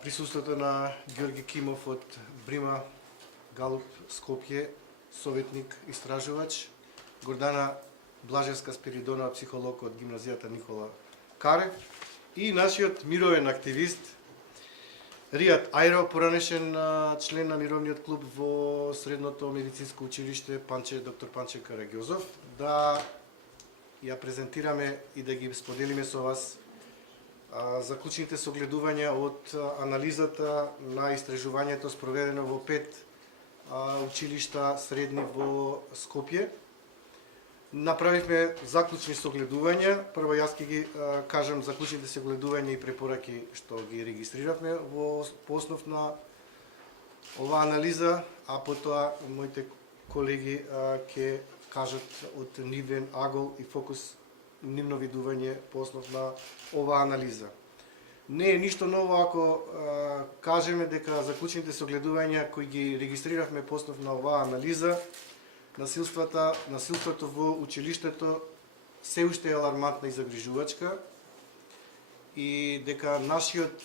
присуството на Георги Кимов од Брима Галуп Скопје, советник истражувач, Гордана Блажевска Спиридонова, психолог од гимназијата Никола Карев и нашиот мировен активист Ријат Ајро, поранешен член на мировниот клуб во Средното медицинско училиште доктор Панче Караѓозов, да ја презентираме и да ги споделиме со вас заклучните согледувања од анализата на истражувањето спроведено во 5 училишта средни во Скопје. Направивме заклучни согледувања. Прво јас ќе ги кажам заклучните согледувања и препораки што ги регистриравме во основ на оваа анализа, а потоа моите колеги ќе кажат од нивен агол и фокус нивно видување по основ на оваа анализа. Не е ништо ново ако кажеме дека заклучните согледувања кои ги регистрирахме по основ на оваа анализа, насилството во училиштето се уште е алармантна и загрижувачка и дека нашиот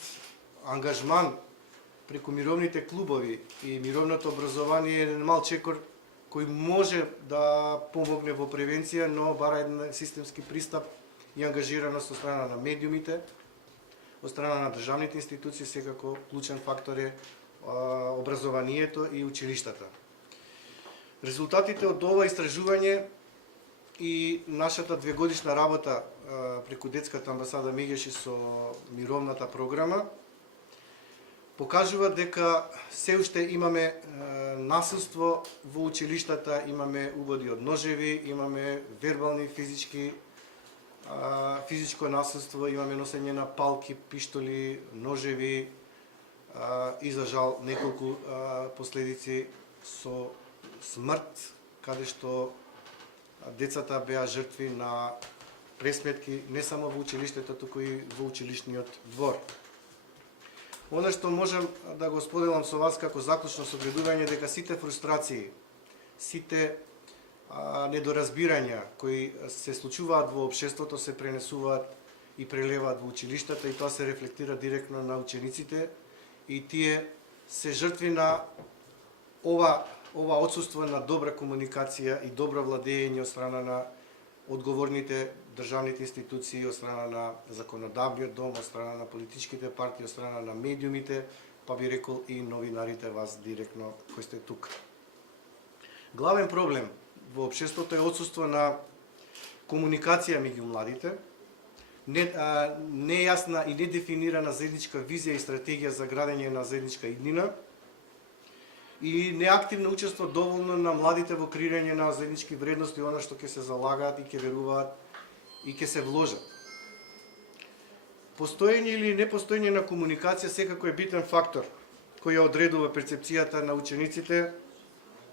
ангажман преку мировните клубови и мировното образование е мал чекор кој може да помогне во превенција, но бара еден системски пристап и ангажираност од страна на медиумите, од страна на државните институции, секако клучен фактор е образованието и училиштата. Резултатите од ова истражување и нашата двегодишна работа преку детската амбасада меѓаш со мировната програма покажува дека се уште имаме насилство во училиштата, имаме убоди од ножеви, имаме вербални, физичко насилство, имаме носење на палки, пиштоли, ножеви и за жал неколку последици со смрт, каде што децата беа жртви на пресметки не само во училиштето, туку и во училишниот двор. Оно што можам да го споделам со вас како заклучно согледување дека сите фрустрации, сите недоразбирања кои се случуваат во општеството се пренесуваат и прелеваат во училиштата и тоа се рефлектира директно на учениците и тие се жртви на ова отсуство на добра комуникација и добро владење од страна на одговорните државните институции, од страна на законодавниот дом, од страна на политичките партии, од страна на медиумите, па би рекол и новинарите, вас директно кои сте тука. Главен проблем во општеството е отсуство на комуникација меѓу младите, нејасна и недефинирана заедничка визија и стратегија за градење на заедничка иднина и неактивно учество доволно на младите во креирање на заеднички вредности, она што ќе се залагаат и ќе веруваат и ќе се вложат. Постоење или непостоење на комуникација секако е битен фактор кој ја одредува перцепцијата на учениците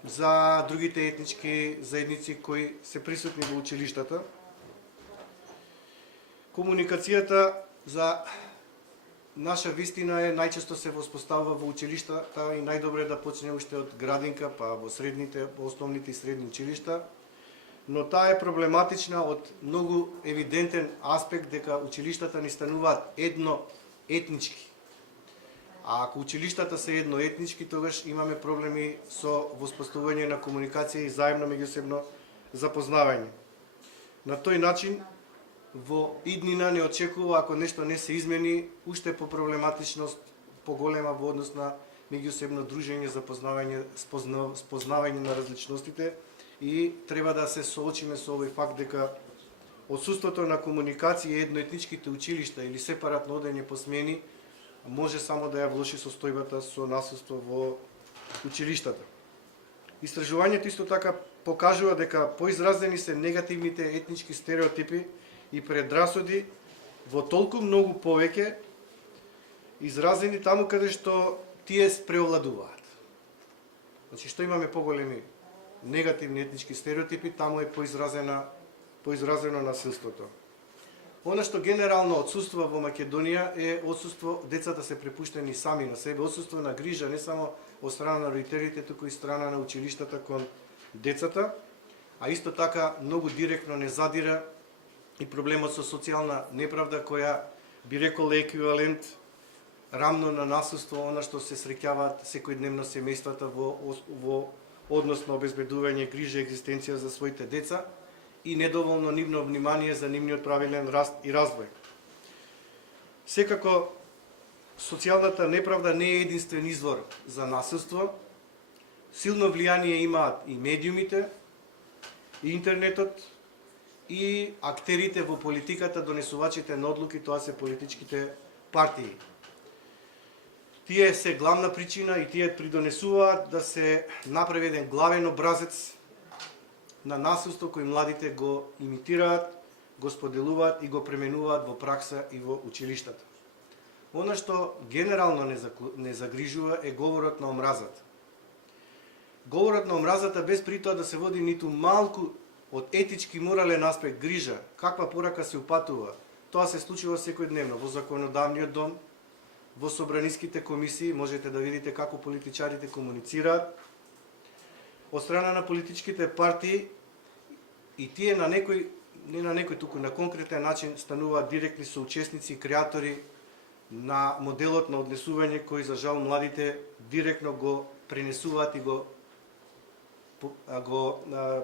за другите етнички заедници кои се присутни во училиштата. Комуникацијата за наша вистина е најчесто се воспоставува во училиштата и најдобро е да почне уште од градинка, па во средните, основните и средни училишта, но таа е проблематична од многу евидентен аспект дека училиштата ни стануваат едноетнички. А ако училиштата се едноетнички, тогаш имаме проблеми со воспоставување на комуникација и заемно меѓусебно запознавање. На тој начин, во иднина не очекува, ако нешто не се измени, уште по проблематичност поголема во однос на меѓусебно дружење, запознавање, спознавање на различностите и треба да се соочиме со овој факт дека отсуството на комуникација и едноетничките училишта или сепаратно одење по смени може само да ја влоши состојбата со насилство во училиштата. Истражувањето исто така покажува дека поизразени се негативните етнички стереотипи и предрасуди во толку многу повеќе изразени таму каде што тие преовладуваат. Значи што имаме поголеми негативни етнички стереотипи, таму е поизразено насилството. Она што генерално отсуствува во Македонија е отсуство, децата се препуштени сами на себе, отсуство на грижа не само од страна на родителите, туку и страна на училиштата кон децата, а исто така многу директно не задира и проблемот со социјална неправда која би рекол е еквивалент рамно на насуство она што се среќаваат секојдневно семејствата во однос на обезбедување, грижа и екзистенција за своите деца и недоволно нивно внимание за нивниот правилен раст и развој. Секако, социјалната неправда не е единствен извор за насилство. Силно влијание имаат и медиумите, и интернетот, и актерите во политиката, донесувачите на одлуки, тоа се политичките партии. Тие се главна причина и тие придонесуваат да се направи еден главен образец на насилство кој младите го имитираат, го споделуваат и го пременуваат во пракса и во училиштата. Она што генерално не загрижува е говорот на омразата. Говорот на омразата без при тоа да се води ниту малку од етички морален аспект грижа, каква порака се упатува. Тоа се случува секојдневно во законодавниот дом, во собраниските комисии, можете да видите како политичарите комуницираат, од страна на политичките партии, и тие на некој, не на некој, туку на конкретен начин стануваат директни соучесници и креатори на моделот на однесување кој за жал младите директно го пренесуваат и го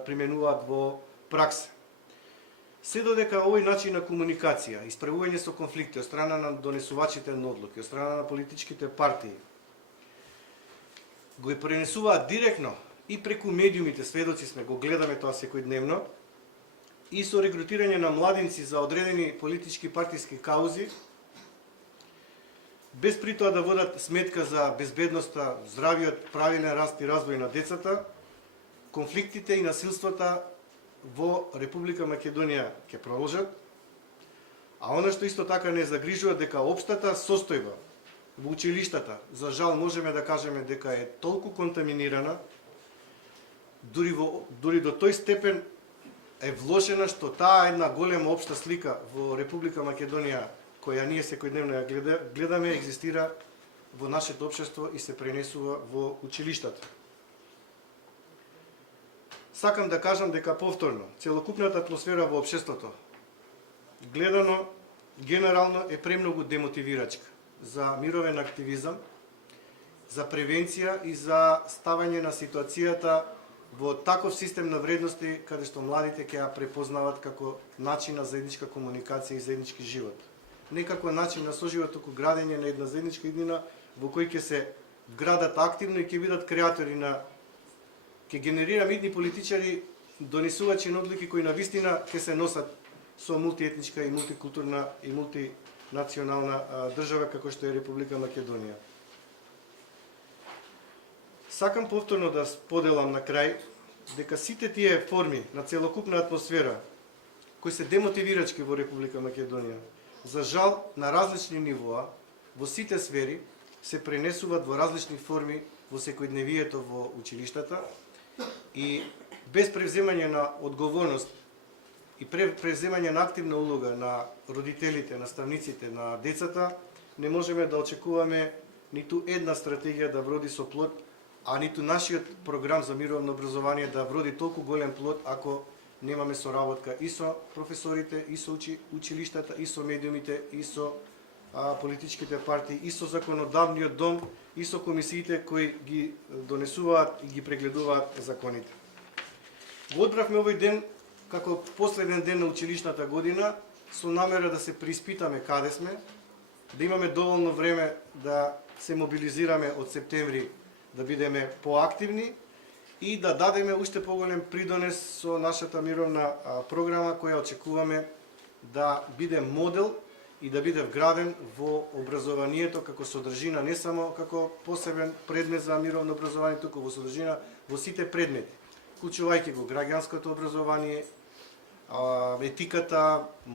применуваат во пракса. Се додека овој начин на комуникација, исправување со конфликти од страна на донесувачите на одлуки, од страна на политичките партии, го пренесуваат директно и преку медиумите, сведоци сме, го гледаме тоа секојдневно, и со регрутирање на младинци за одредени политички партиски каузи, без при тоа да водат сметка за безбедноста, здравиот, правилен раст и развој на децата, конфликтите и насилствата во Република Македонија ќе продолжат, а она што исто така не загрижува дека општата состојба во училиштата, за жал можеме да кажеме дека е толку контаминирана, дури до тој степен е влошена што таа една голема општа слика во Република Македонија, која ние секојдневно ја гледаме, екзистира во нашето општество и се пренесува во училиштата. Сакам да кажам дека повторно, целокупната атмосфера во општеството, гледано генерално е премногу демотивирачка за мировен активизам, за превенција и за ставање на ситуацијата во таков систем на вредности каде што младите ќе ја препознават како начин на заедничка комуникација и заеднички живот. Не како начин на соживот, туку градење на една заедничка иднина во кој ќе се градат активно и ќе бидат креатори на, ќе генерира идни политичари, донесувачи на одлуки кои на вистина ќе се носат со мултиетничка и мултикултурна и мултинационална држава како што е Република Македонија. Сакам повторно да споделам на крај дека сите тие форми на целокупна атмосфера кои се демотивирачки во Република Македонија, за жал на различни нивоа, во сите сфери, се пренесуваат во различни форми во секојдневието во училиштата и без превземање на одговорност и превземање на активна улога на родителите, наставниците, на децата, не можеме да очекуваме ниту една стратегија да вроди со плод, а ниту нашиот програм за мировно образование да вроди толку голем плод ако немаме соработка и со професорите, и со училиштата, и со медиумите, и со политичките партии, и со законодавниот дом, и со комисиите кои ги донесуваат и ги прегледуваат законите. Го одбравме овој ден како последен ден на училишната година со намера да се приспитаме каде сме, да имаме доволно време да се мобилизираме од септември, да бидеме поактивни и да дадеме уште поголем придонес со нашата мировна програма која очекуваме да биде модел и да биде вграден во образованието како содржина, не само како посебен предмет за мировно образование, туку во содржина во сите предмети, вклучувајќи го граѓанското образование, етиката,